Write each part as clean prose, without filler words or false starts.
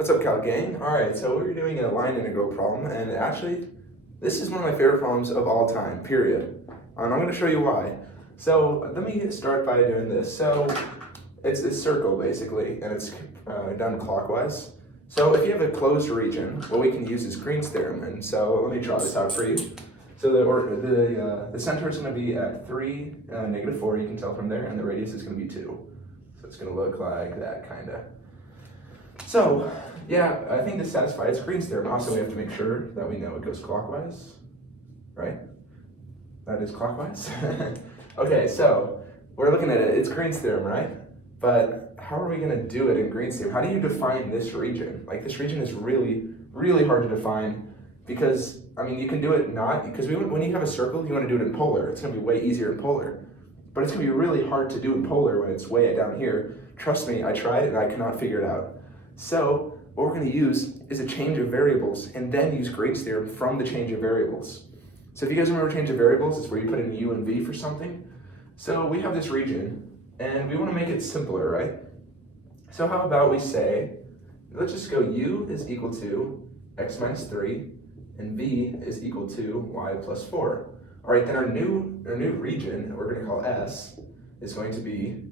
What's up, Cal Gang? Alright, so we're doing a line integral problem, and actually, this is one of my favorite problems of all time, period. And I'm going to show you why. So, let me start by doing this. So, it's this circle, basically, and it's done clockwise. So, if you have a closed region, what we can use is Green's theorem, and so let me draw this out for you. So, the center is going to be at 3, -4, you can tell from there, and the radius is going to be 2. So, it's going to look like that, kind of. So, yeah, I think this satisfies Green's theorem. Also, we have to make sure that we know it goes clockwise, right? That is clockwise. Okay, so we're looking at it. It's Green's theorem, right? But how are we going to do it in Green's theorem? How do you define this region? Like, this region is really, really hard to define because, I mean, you can do it not, because when you have a circle, you want to do it in polar. It's going to be way easier in polar. But it's going to be really hard to do in polar when it's way down here. Trust me, I tried and I cannot figure it out. So what we're going to use is a change of variables and then use Green's theorem from the change of variables. So if you guys remember change of variables, it's where you put in u and v for something. So we have this region and we want to make it simpler, right? So how about we say, let's just go u is equal to x minus 3 and v is equal to y plus 4. All right, then our new region, we're going to call S, is going to be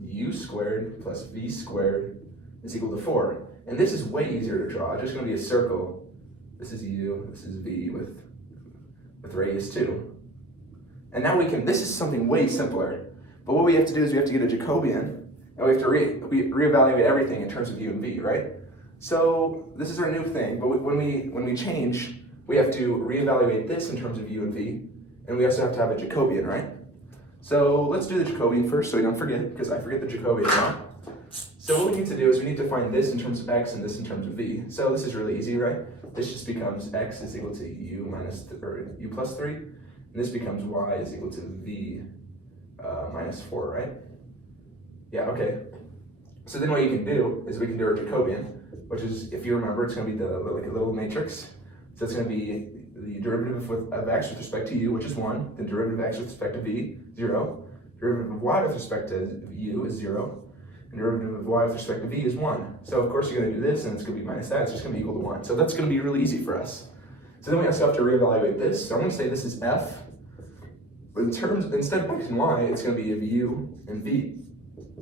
u squared plus v squared is equal to 4. And this is way easier to draw. It's just going to be a circle. This is u, this is v with radius 2. And now this is something way simpler. But what we have to do is we have to get a Jacobian, and we have to reevaluate everything in terms of u and v, right? So this is our new thing, but when we change, we have to reevaluate this in terms of u and v, and we also have to have a Jacobian, right? So let's do the Jacobian first so we don't forget, because I forget the Jacobian now. So what we need to do is we need to find this in terms of x and this in terms of v. So this is really easy, right? This just becomes x is equal to u plus 3, and this becomes y is equal to v minus 4, right? Yeah, okay. So then what you can do is we can do our Jacobian, which is, if you remember, it's going to be like a little matrix. So it's going to be the derivative of x with respect to u, which is 1, then derivative of x with respect to v, 0, derivative of y with respect to u is 0, and derivative of y with respect to v is 1. So of course you're going to do this, and it's going to be minus that, it's just going to be equal to 1. So that's going to be really easy for us. So then we also have to reevaluate this. So I'm going to say this is f, but instead of x and y, it's going to be of u and v.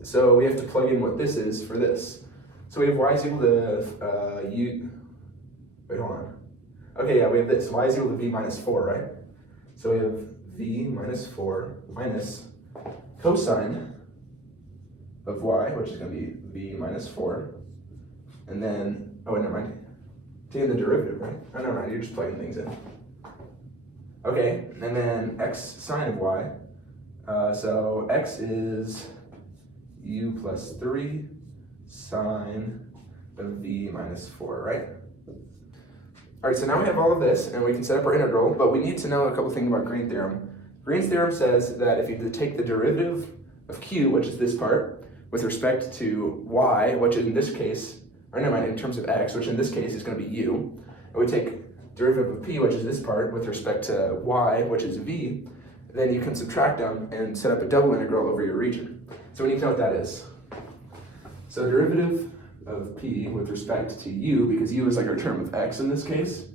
So we have to plug in what this is for this. So we have y is equal to u, wait, hold on. Okay, yeah, we have this, y is equal to v minus 4, right? So we have v minus 4 minus cosine of y, which is going to be v minus 4, and then, oh wait, never mind, taking the derivative, right? Oh, never mind, you're just plugging things in. Okay, and then x sine of y, so x is u plus 3 sine of v minus 4, right? All right, so now we have all of this, and we can set up our integral, but we need to know a couple things about Green's theorem. Green's theorem says that if you take the derivative of q, which is this part, with respect to y, which in this case, or never mind, in terms of x, which in this case is going to be u, and we take derivative of p, which is this part, with respect to y, which is v, then you can subtract them and set up a double integral over your region. So we need to know what that is. So derivative of p with respect to u, because u is like our term of x in this case.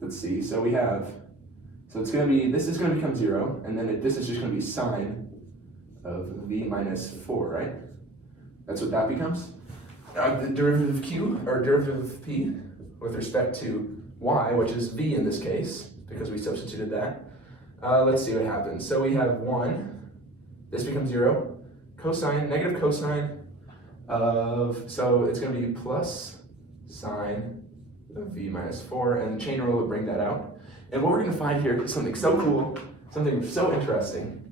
Let's see, so we have, so it's going to be, this is going to become 0, and then this is just going to be sine of v minus 4, right? That's what that becomes. The derivative of q, or derivative of p, with respect to y, which is v in this case, because we substituted that. Let's see what happens. So we have 1, this becomes 0, cosine, negative cosine of, so it's going to be plus sine of v minus 4, and the chain rule will bring that out. And what we're going to find here is something so cool, something so interesting.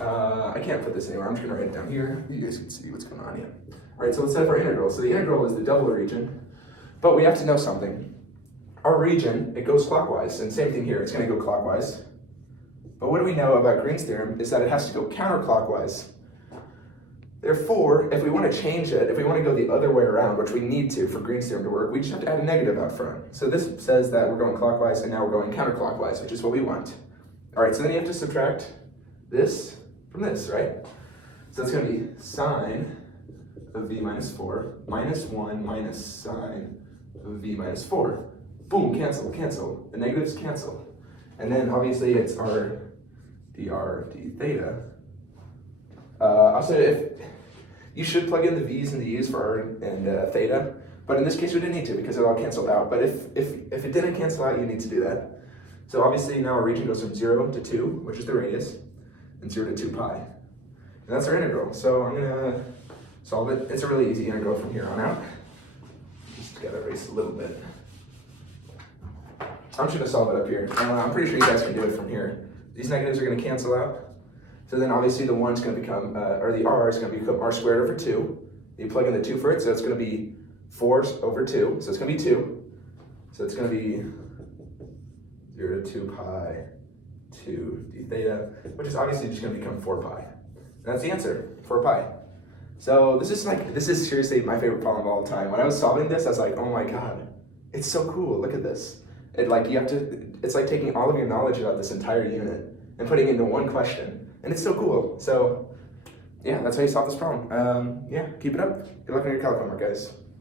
I can't put this anywhere, I'm just going to write it down here. You guys can see what's going on here. All right, so let's set up our integral. So the integral is the double region, but we have to know something. Our region, it goes clockwise, and same thing here, it's going to go clockwise. But what do we know about Green's theorem is that it has to go counterclockwise. Therefore, if we want to change it, if we want to go the other way around, which we need to for Green's theorem to work, we just have to add a negative out front. So this says that we're going clockwise, and now we're going counterclockwise, which is what we want. All right, so then you have to subtract this from this, right? So it's going to be sine of v minus 4 minus 1 minus sine of v minus 4. Boom, cancel, cancel. The negatives cancel. And then obviously it's r dr d theta. Also, if you should plug in the v's and the u's for r and theta, but in this case we didn't need to because it all canceled out. But if it didn't cancel out, you need to do that. So obviously now our region goes from 0 to 2, which is the radius, and 0 to 2 pi. And that's our integral. So I'm gonna solve it. It's a really easy integral from here on out. Just gotta erase a little bit. I'm just gonna solve it up here. I'm pretty sure you guys can do it from here. These negatives are gonna cancel out. So then obviously the 1's gonna become, or the r is gonna become r squared over 2. You plug in the 2 for it, so it's gonna be 4 over 2, so it's gonna be 2. So it's gonna be 0 to 2 pi 2 d theta, which is obviously just gonna become 4 pi. And that's the answer, 4 pi. So this is seriously my favorite problem of all time. When I was solving this, I was like, oh my God, it's so cool, look at this. It's like taking all of your knowledge about this entire unit and putting it into one question. And it's so cool. So yeah, that's how you solve this problem. Yeah, keep it up. Good luck on your calc homework, guys.